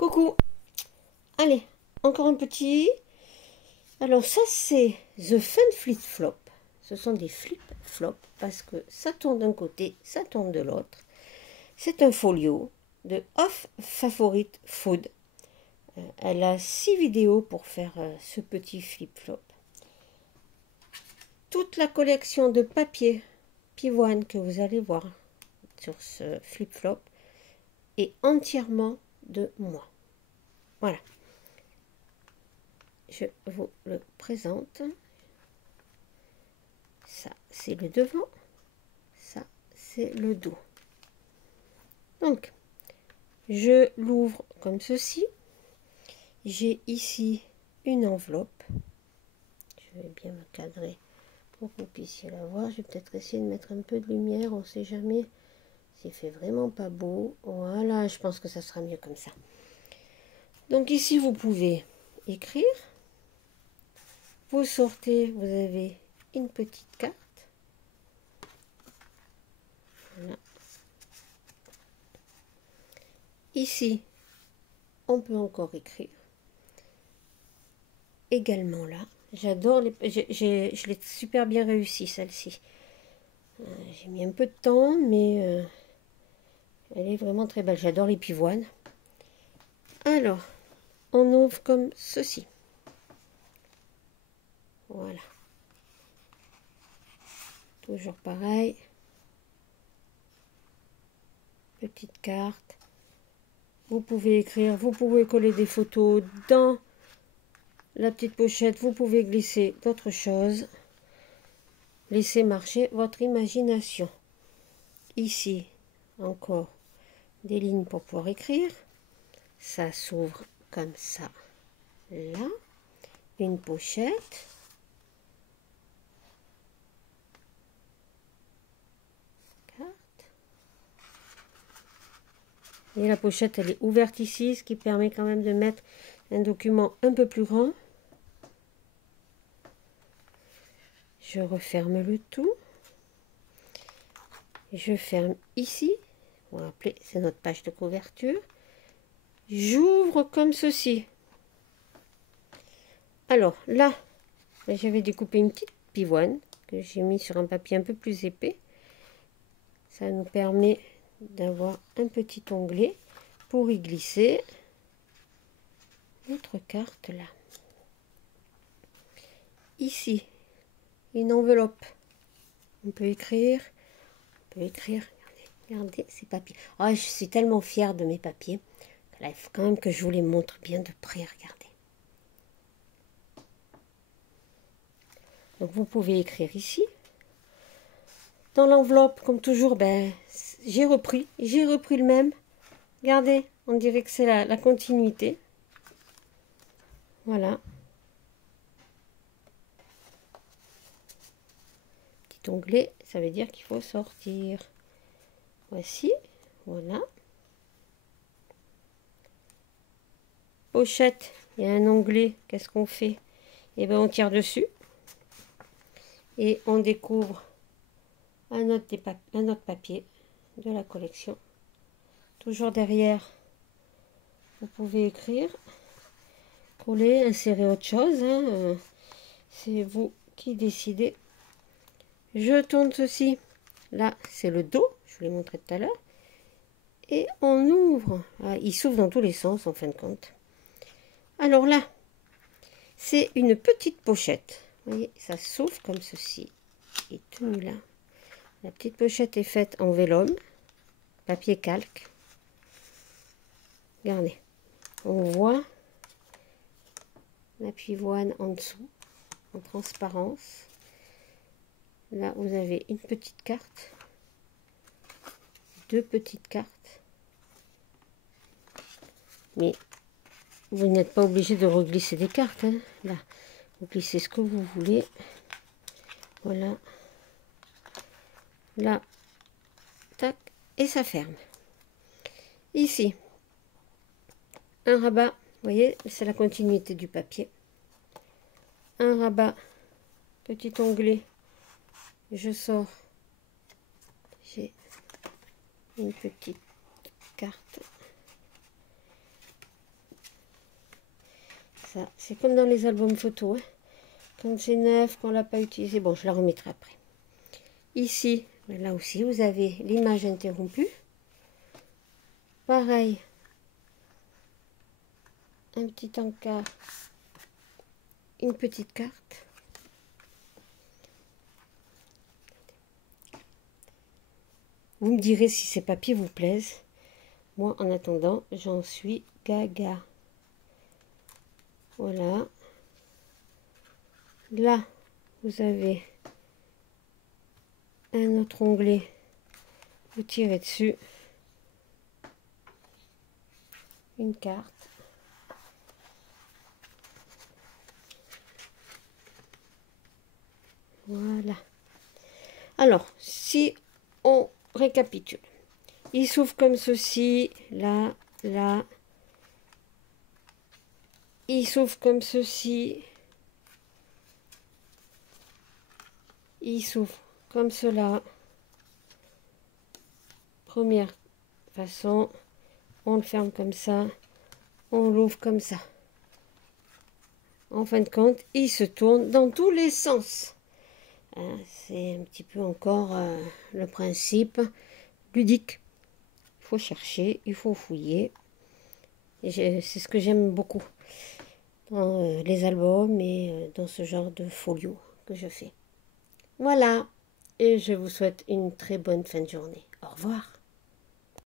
Coucou. Allez, encore un petit. Alors ça c'est The Fun Flip Flop. Ce sont des flip flops parce que ça tourne d'un côté, ça tourne de l'autre. C'est un folio de Off Favorite Food. Elle a 6 vidéos pour faire ce petit flip flop. Toute la collection de papier pivoine que vous allez voir sur ce flip flop est entièrement de moi. Voilà. Je vous le présente. Ça, c'est le devant. Ça, c'est le dos. Donc, je l'ouvre comme ceci. J'ai ici une enveloppe. Je vais bien me cadrer pour que vous puissiez la voir. Je vais peut-être essayer de mettre un peu de lumière. On ne sait jamais. S'il fait vraiment pas beau. Voilà, je pense que ça sera mieux comme ça. Donc ici, vous pouvez écrire. Vous sortez, vous avez une petite carte. Voilà. Ici, on peut encore écrire. Également là, j'adore les... Je l'ai super bien réussi celle-ci. J'ai mis un peu de temps, mais elle est vraiment très belle. J'adore les pivoines. Alors, on ouvre comme ceci. Voilà. Toujours pareil. Petite carte. Vous pouvez écrire, vous pouvez coller des photos dans la petite pochette. Vous pouvez glisser d'autres choses. Laissez marcher votre imagination. Ici, encore des lignes pour pouvoir écrire. Ça s'ouvre comme ça. Là, une pochette. Et la pochette, elle est ouverte ici, ce qui permet quand même de mettre un document un peu plus grand. Je referme le tout. Je ferme ici. On va appeler, c'est notre page de couverture. J'ouvre comme ceci. Alors là, j'avais découpé une petite pivoine que j'ai mis sur un papier un peu plus épais. Ça nous permet d'avoir un petit onglet pour y glisser notre carte là. Ici, une enveloppe. On peut écrire. Regardez ces papiers. Oh, je suis tellement fière de mes papiers. Là, il faut quand même que je vous les montre bien de près. Regardez. Donc vous pouvez écrire ici. Dans l'enveloppe, comme toujours, ben, j'ai repris le même. Regardez, on dirait que c'est la continuité. Voilà. Petit onglet, ça veut dire qu'il faut sortir. Voici, voilà. Pochette, il y a un onglet, qu'est-ce qu'on fait? Eh bien, on tire dessus. Et on découvre un autre papier de la collection. Toujours derrière, vous pouvez écrire, coller, insérer autre chose. Hein. C'est vous qui décidez. Je tourne ceci. Là, c'est le dos, je vous l'ai montré tout à l'heure. Et on ouvre. Ah, il s'ouvre dans tous les sens, en fin de compte. Alors là, c'est une petite pochette. Vous voyez, ça s'ouvre comme ceci. Et tenu là. La petite pochette est faite en vélum, papier calque. Regardez, on voit la pivoine en dessous, en transparence. Là, vous avez une petite carte, deux petites cartes. Mais vous n'êtes pas obligé de reglisser des cartes. Hein. Là, vous glissez ce que vous voulez. Voilà. Là, tac, et ça ferme. Ici, un rabat, vous voyez, c'est la continuité du papier. Un rabat, petit onglet, je sors, j'ai une petite carte. Ça, c'est comme dans les albums photos. Hein. Quand c'est neuf, qu'on ne l'a pas utilisé. Bon, je la remettrai après. Ici, là aussi, vous avez l'image interrompue. Pareil. Un petit encart. Une petite carte. Vous me direz si ces papiers vous plaisent. Moi, en attendant, j'en suis gaga. Voilà. Là, vous avez un autre onglet. Vous tirez dessus. Une carte. Voilà. Alors, si on récapitule. Il s'ouvre comme ceci, là, là. Il s'ouvre comme ceci. Il s'ouvre comme cela. Première façon, on le ferme comme ça. On l'ouvre comme ça. En fin de compte, il se tourne dans tous les sens. Hein, c'est un petit peu encore le principe ludique. Il faut chercher, il faut fouiller. C'est ce que j'aime beaucoup dans les albums et dans ce genre de folio que je fais. Voilà, et je vous souhaite une très bonne fin de journée. Au revoir.